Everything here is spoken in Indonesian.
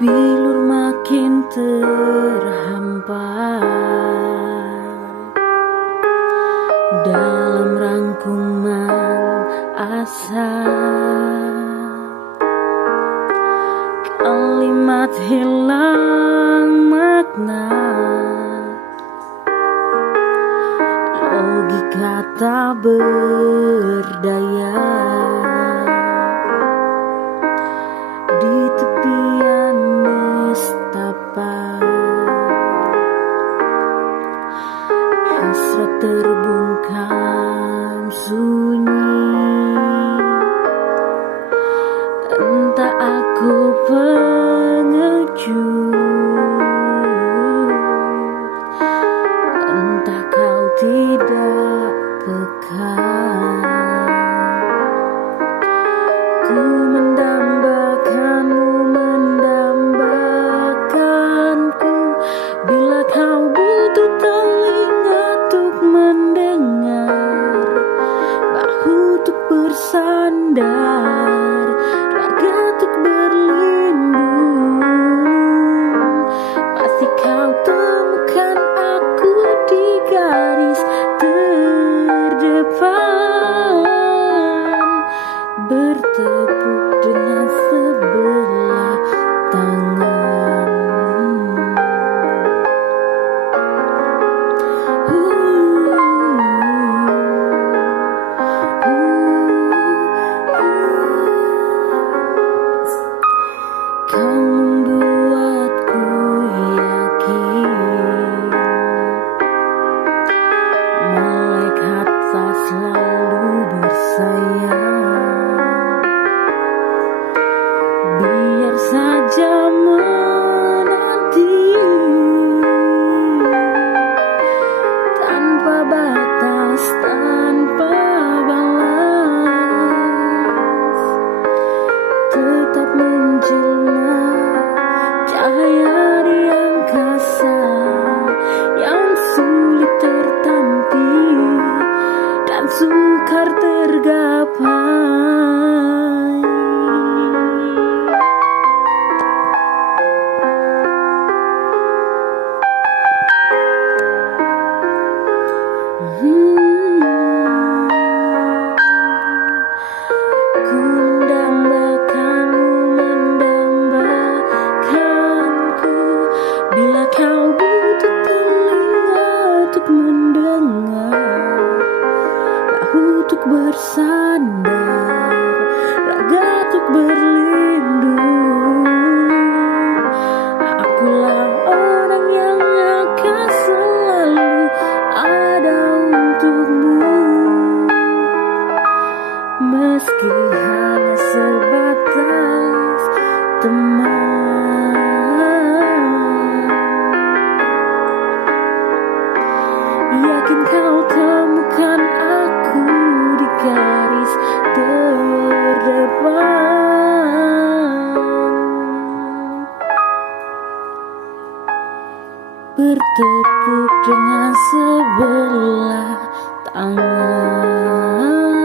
Bilur makin terhampar dalam rangkuman asa, kalimat hilang makna, logika tak berdaya. Di tepian nestapa hasrat terbungkam sunyi, entah aku pengecut, entah kau tidak peka. Ku mendambakanmu, mendambakanku, bila kau butuh telinga untuk mendengar, bahu untuk bersandar, raga untuk berlindung. Pasti kau temukan aku di garis terdepan, bertepuk dengan sebelah tangan. Kau membuatku yakin malaikat tak selalu bersayap. Biar saja menanti tanpa batas, tanpa balas, tetap menjelma cahaya di angkasa yang sulit tertampi dan sukar tergapai. Ku mendambakanmu, mendambakanku, bila kau butuh telinga untuk mendengar, bahu untuk bersandar, raga untuk berlindung. Akulah orang yang akan selalu ada untukmu, meski hanya sebatas teman. Yakin kau temukan aku di garis terdepan, bertepuk dengan sebelah tangan.